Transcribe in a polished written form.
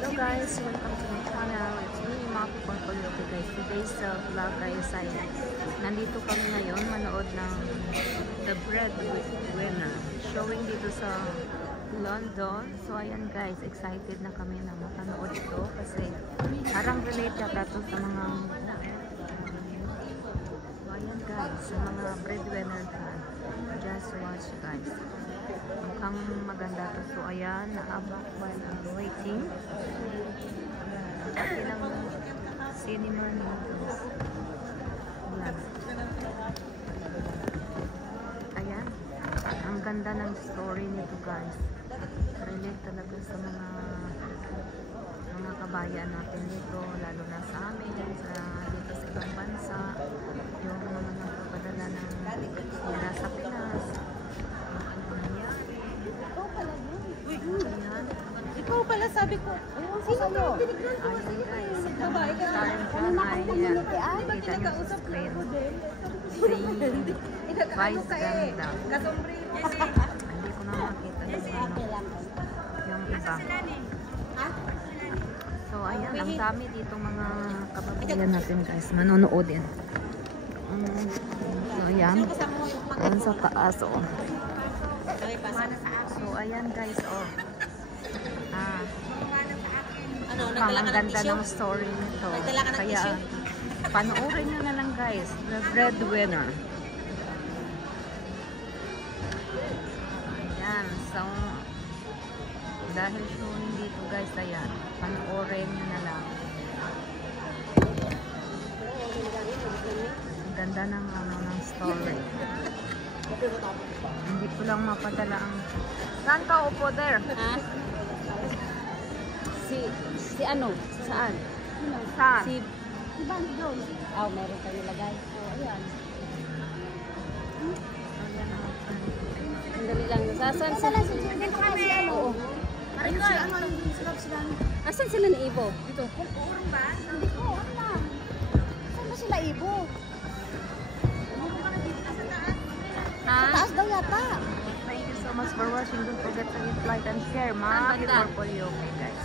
Hello guys, welcome to my channel. It's me, Maki Portfolio. Okay guys, today's vlog guys ay nandito kami ngayon manood ng The Breadwinner showing dito sa London. So ayan guys, excited na kami na makanood ito kasi parang relate yata ito sa mga so ayan guys, sa mga breadwinner dyan. Just watch guys. Mukhang maganda to. So ayan, naabak while I'm waiting. Pati ng cinema nito. Ayan. Ayan. Ang ganda ng story nito guys. Relate talaga sa mga kabayan natin dito, lalo na sa amin, dito sa ibang bansa, yung mga nagpapadala ng pera sa Pinas. Ikaw pala sabi ko. Sino ba yung tinignan ko sa iyo? Babae ka. Ano na akong community ay? Kita niyo sa screen. Si Vice Ganda. Hindi ko na makita yung iba. So ayan, ang dami dito mga kababayan natin guys. Manonood din. So ayan. Ayan sa taas oh. So ayan guys oh. Ang ganda ng story nito. Kaya panoorin nyo na lang guys. The Breadwinner. Ayan. So dahil showing dito guys, ayan. Panoorin nyo na lang. Ang ganda ng story. Hindi ko lang mapadala ang... Saan ka upo there? Ha? Si ano? Saan? Saan? Si doon. Oh, meron kayo nilagay. So, ayan. Sandali lang. Saan sila? Dito kami. Oo. Asan sila ni Ivo? Dito. Urong ba? Hindi ko. Alam. Saan ba sila Ivo? Ha? Sa taas daw yata. Thank you so much for watching. Don't forget to hit like and share. Maki Portfolio. Okay guys.